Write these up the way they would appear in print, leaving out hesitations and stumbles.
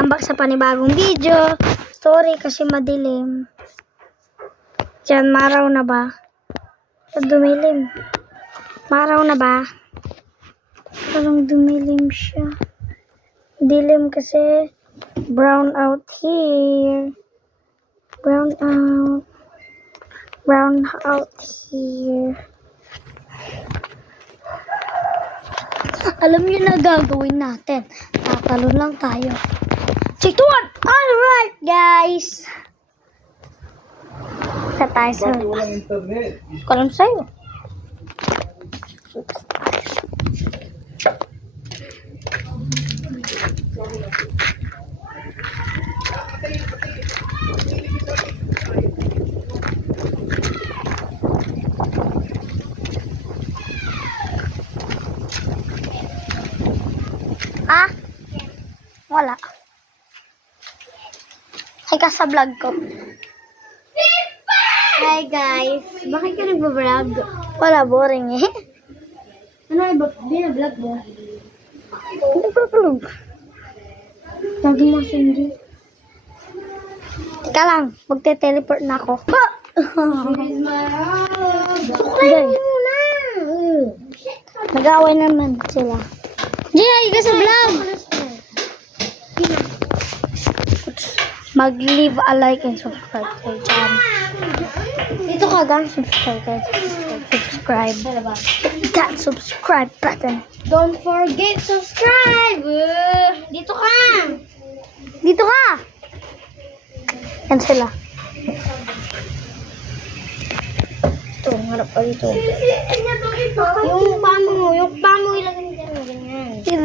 Welcome back sa panibagong video. Sorry kasi madilim. Diyan, maraw na ba? Dumilim. Maraw na ba? Parang dumilim siya. Dilim kasi brown out here. Brown out. Brown out here. Alam niyo na gagawin natin. Tatalon lang tayo. 3, 2, 1. Alright, guys. Sa tayo sa... Kalam sa'yo. Ah? Wala. Hi ka sa vlog ko. Hi guys. Bakit ka nagbablog? Wala, boring eh. Ano ay binablog mo? Nagbablog. Lagi mo hindi. Teka lang, magte-teleport na ako. Ha! Suklay muna. Nag-away naman sila. Hi ka sa vlog. Mag-leave a like and subscribe to our channel. Dito ka gang subscribe. That subscribe button. Don't forget subscribe. Dito ka. Dito ka. Yan sila. Ito, harap ka dito. Yung pamo ilagay mo dyan. Ganyan. Di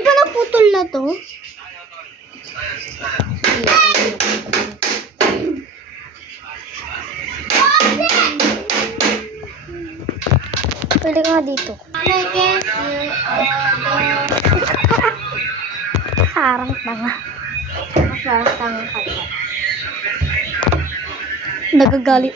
ba naputol na to? Pwede ka nga dito. Harang tanga. Tanga ka. Nagagalit.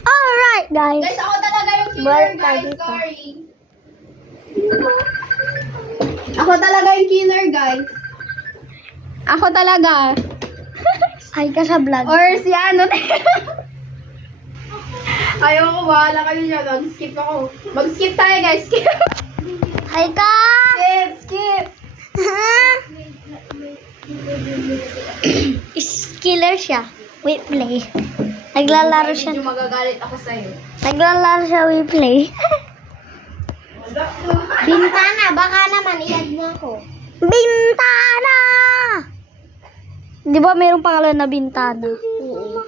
Alright, guys. Guys, ako talaga yung killer, Balik tayo guys. dito. Sorry. Ako talaga yung killer, guys. Ako talaga. Hi ka sa vlog. Or si ano. Ayaw ko, bahala kayo niya. Mag-skip ako. Mag-skip tayo, guys. Skip. Hi ka! Skip. Killer siya. We play. Naglalaro siya. Medyo magagalit ako sa'yo. Naglalaro siya we play. Bintana, baka naman i-add mo ako. Bintana! Di ba mayroong pangalan na Bintana? Oo.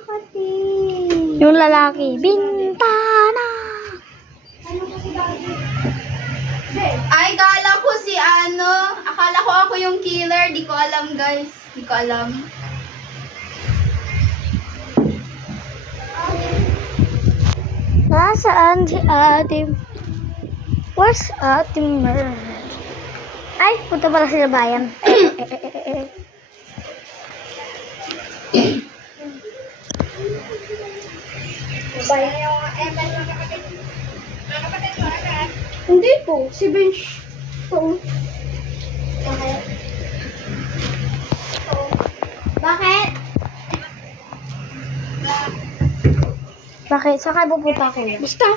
Yung lalaki. Bintana! Ay, akala ko si ano. Akala ko ako yung killer. Di ko alam, guys. Di ko alam. Nasaan si Ate? Where's Ate Mer? Ay, punta pala sila bayan. Bayan yung Hindi po. Si Bench. Oo. Bakit? Oo. Bakit? Bakit? Saan kayo pupunta ko? Basta.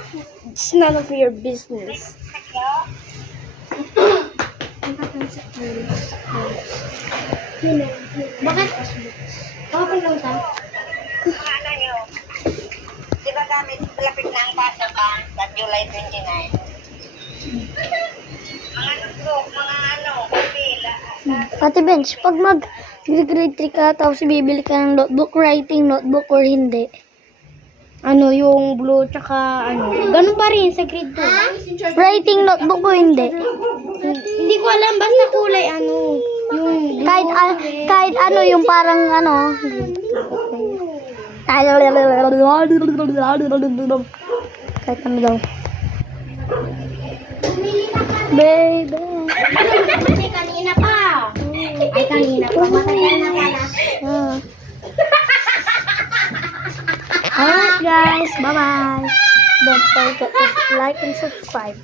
It's none of your business. Bakit? Bakit lang ta? Ano nyo? Di ba gamit lapit na ang basa ba sa July 29? Mga notebook, mga ano, kapila. Ate Bench, pag grade 3 ka, tapos bibili ka ng notebook, writing notebook or hindi? Ano, yung blue, tsaka ano. Ganun pa rin sa grade 2. Writing notebook ko hindi. Hindi ko alam, basta kulay ano. Yung kahit ano, yung parang ano. Kahit ano daw. Baby. Kasi kanina pa. Ay, kanina pa. Matagal na pala. Alright guys, bye-bye. Don't forget to like and subscribe.